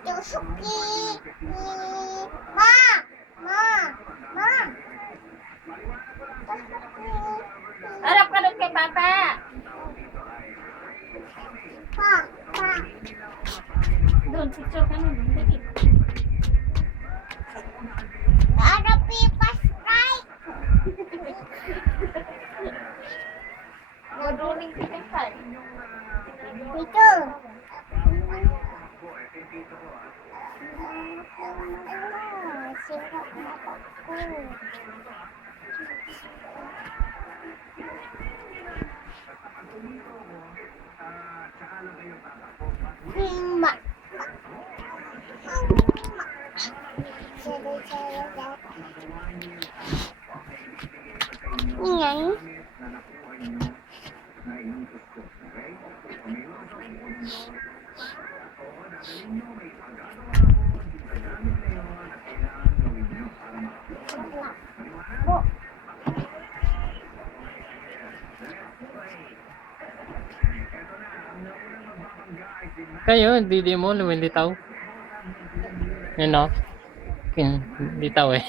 Suki. Ma. Ma. Ma. Harap ka doon kay Papa. Pa. Pa. Doon, picture ka nun. Sige. Ada pipas right. Maduling pinagpal. Itu. Sirap mataku. Lima. Ini. Bu. Kayo, hindi mo lumilitaw. Yan o. Litaw eh.